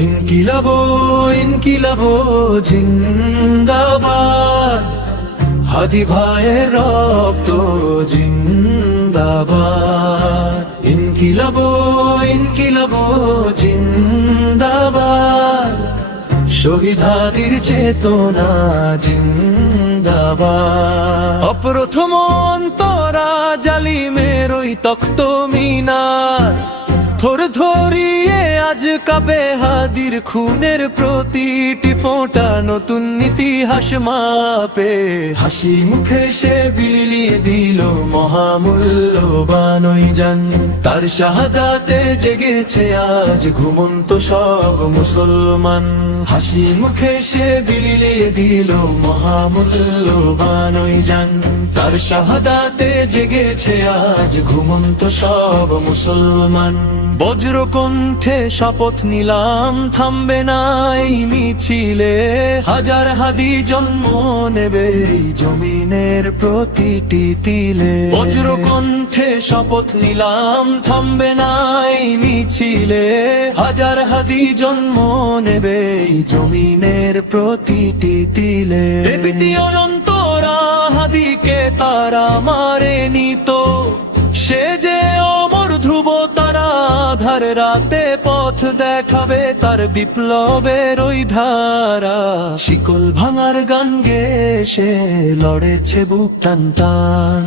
ইনকিলাবো ইনকিলাবো জিন্দাবাদ, হাদি ভাইয়ের রক্ত জিন্দাবাদ। ইনকিলাবো ইনকিলাবো জিন্দাবাদ, শহীদ হাদির চেতনা জিন্দাবাদ। অপ্রথম অন্তরা জালিমের ওই তখ্ত মিনার, থর ধরিয়ে আজ কাঁপে হাদির খুনের প্রতিটি ফোঁটা নতুন ইতিহাস মাপে। হাসি মুখে সে বিলিয়ে দিল মহামূল্যবান ওই জান, তার শাহাদাতে জেগেছে আজ ঘুমন্ত সব মুসলমান। হাসি মুখে সে বিলিয়ে দিল মহামূল্যবান ওই জান, তার শাহাদাতে জেগেছে আজ ঘুমন্ত সব মুসলমান। বজ্র কণ্ঠে শপথ নিলাম থামবে না এই মিছিলে, হাজার হাদি জন্ম নেবে এই জমিনের প্রতিটি তিলে। বজ্র কণ্ঠে শপথ নিলাম থামবে না এই মিছিলে, হাজার হাদি জন্ম নেবে এই জমিনের প্রতিটি তিলে। দ্বিতীয় অন্তরা হাদিকে তারা মারে নিত, সে যে অমর ধ্রুব তারা আধার রাতে পথ দেখাবে তার বিপ্লবের ওই ধারা। শিকল ভাঙার গান গেয়ে সে লড়েছে বুক টান টান,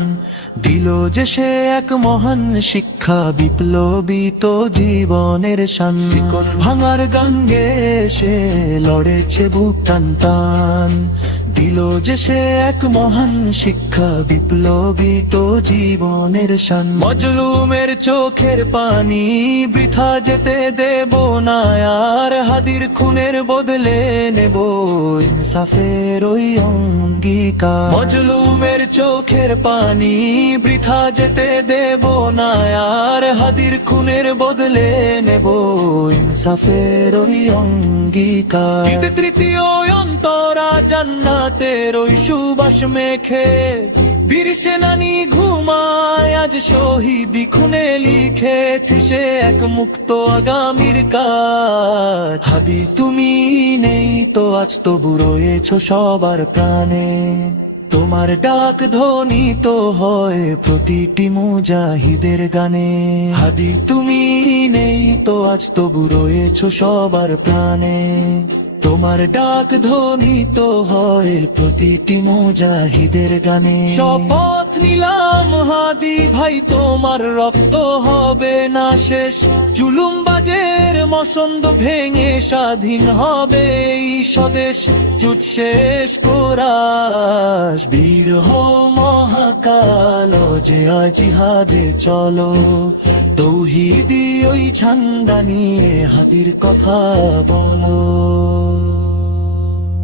দিল যে সে এক মহান শিক্ষা বিপ্লবিত জীবনের শান। শিকল ভাঙার গান গেয়ে সে লড়েছে বুক টান টান, দিল যে সে এক মহান শিক্ষা বিপ্লবিত জীবনের শান। মজলুমের চোখের পানি বৃথা যেতে দেব না আর, হাদির খুনের বদলে নেব ইনসাফের ওই অঙ্গীকার। মজলুমের চোখের পানি বৃথা যেতে দেব না আর, হাদির খুনের বদলে নেব ইনসাফের ওই অঙ্গীকার। তৃতীয় অন্তরা জান্নাতের ওই সুবাস মেখে, বীর সেনানী ঘুমায় আজ শহীদি খুনে লিখেছে সে এক মুক্ত আগামীর কাজ। হাদি তুমি নেই তো আজ তবু রয়েছো সবার প্রাণে, তোমার ডাক ধ্বনিত হয় প্রতিটি মুজাহিদের গানে। হাদি তুমি নেই তো আজ তবু রয়েছো সবার প্রাণে, তোমার ডাক ধ্বনিত হয় প্রতিটি মুজাহিদের গানে। শপথ নিলাম হাদি ভাই তোমার রক্ত হবে না শেষ, জুলুমবাজের মসন্দ ভেঙে স্বাধীন হবে এই স্বদেশ। যুদ্ধ শেষ কোরাস বীর হও মহাকাল, যে জিহাদে চলো তৌহিদি ওই ঝান্ডা নিয়ে হাদির কথা বলো।